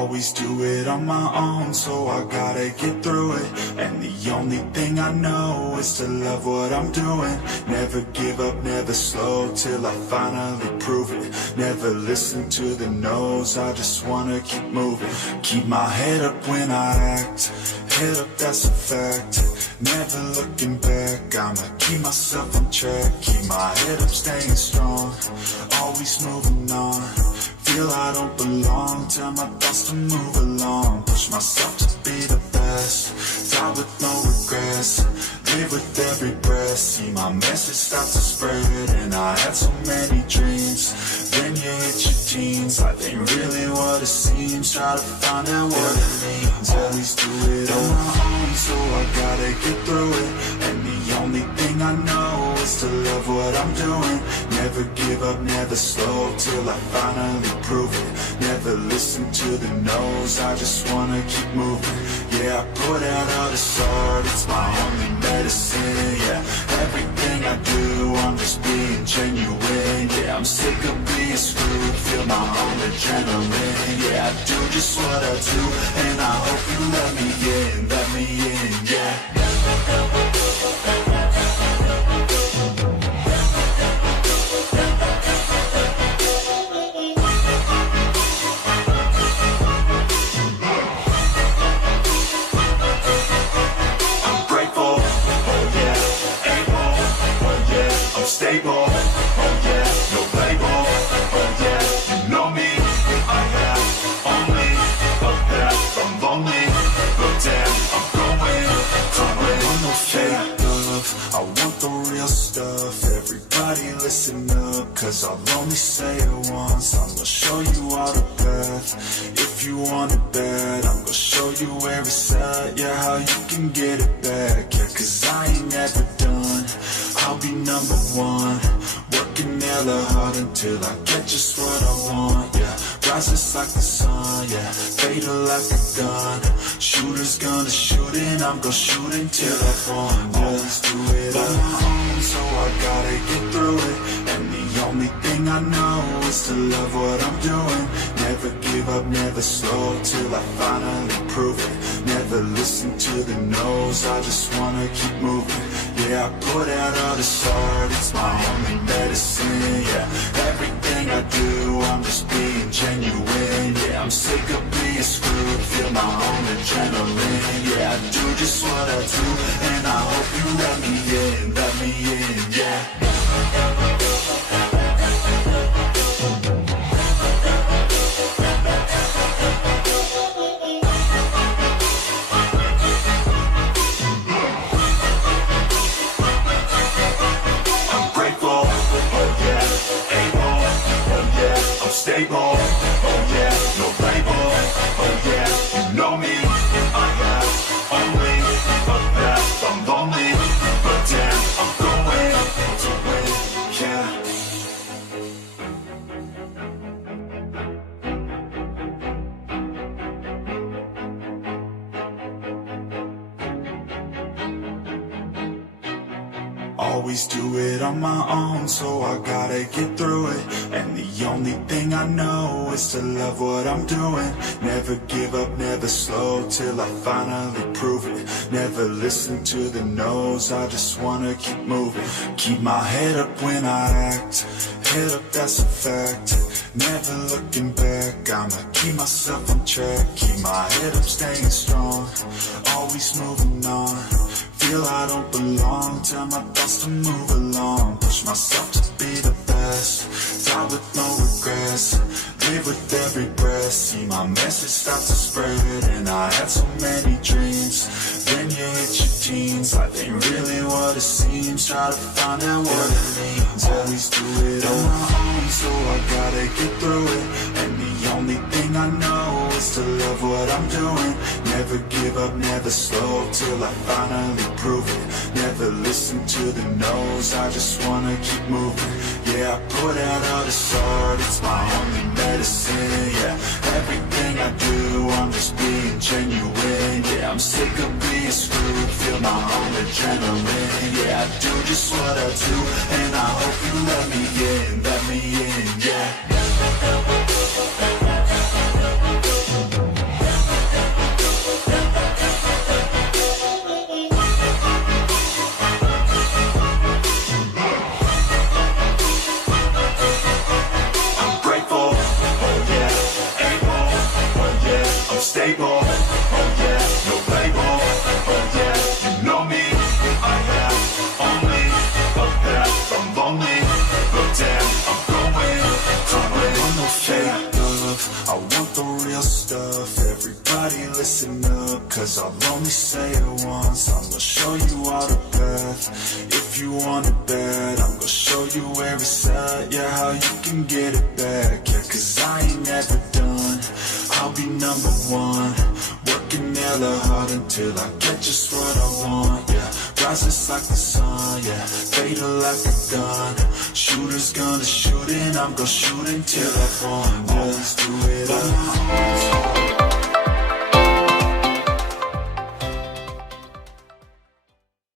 Always do it on my own, so I gotta get through it. And the only thing I know is to love what I'm doing. Never give up, never slow, till I finally prove it. Never listen to the no's, I just wanna keep moving. Keep my head up when I act, head up, that's a fact. Never looking back, I'ma keep myself on track. Keep my head up, staying strong, always moving on. Feel I don't belong, tell my thoughts to move along. Push myself to be the best, die with no regrets. Live with every breath, see my message start to spread. And I had so many dreams, then you hit your teens. Life ain't really what it seems, try to find out what it means. At least do it on my own, so I gotta get through it. And the only thing I know is to love what I'm doing. Never give up, never slow, till I finally prove it. Never listen to the no's, I just wanna keep moving. Yeah, I put out all this art, it's my only medicine. Yeah, everything I do, I'm just being genuine. Yeah, I'm sick of being screwed, feel my own adrenaline. Yeah, I do just what I do, and I hope you let me in, yeah. Stable, oh yeah, no label, oh yeah, you know me, I have only a path, I'm lonely, but damn, I'm going to win. I want no fake love, I want the real stuff. Everybody listen up, cause I'll only say it once. I'm gonna show you all the path, if you want it bad. I'm gonna show you where it's at, yeah, how you can get it back. Yeah, cause I ain't never done, I'll be number one, working hella hard until I get just what I want. Yeah, rises like the sun, yeah, fatal like a gun. Shooter's gonna shoot and I'm gonna shoot until I fall. Always do it on my own, so I gotta get through it. And the only thing I know is to love what I'm doing. Never give up, never slow, till I finally prove it. Never listen to the no's, I just wanna keep moving. Yeah, I put out all this art, it's my only medicine. Yeah, everything I do, I'm just being genuine. Yeah, I'm sick of being screwed, feel my own adrenaline. Yeah, I do just what I do, and I hope you let me in, yeah. Stable, oh yeah, no label, oh yeah, you know me, I have only a path, I'm lonely, but damn, I'm going to win, yeah. Always do it on my own, so I gotta get through it. And the only thing I know is to love what I'm doing. Never give up, never slow, till I finally prove it. Never listen to the no's, I just wanna keep moving. Keep my head up when I act, head up, that's a fact. Never looking back, I'ma keep myself on track. Keep my head up, staying strong, always moving on. Feel I don't belong, tell my thoughts to move along. Push myself to be the best, die with no regrets. Live with every breath, see my message start to spread. And I had so many dreams, then you hit your teens. Life ain't really what it seems, try to find out what it means. At least do it on my own, so I gotta get through it. And the only thing I know is to love what I'm doing. Never give up, never slow, till I finally prove it. Never listen to the no's, I just wanna keep moving. Yeah, I put out all this art, it's my only medicine. Yeah, everything I do, I'm just being genuine. Yeah, I'm sick of being screwed, feel my own adrenaline. Yeah, I do just what I do, and I hope you let me in, yeah. I'll only say it once. I'm gonna show you all the path. If you want it bad, I'm gonna show you where it's at. Yeah, how you can get it back. Yeah, cause I ain't never done. I'll be number one, working hella hard until I get just what I want. Yeah, rises like the sun. Yeah, fatal like a gun. Shooters gonna shoot and I'm gonna shoot until I fall. Always do it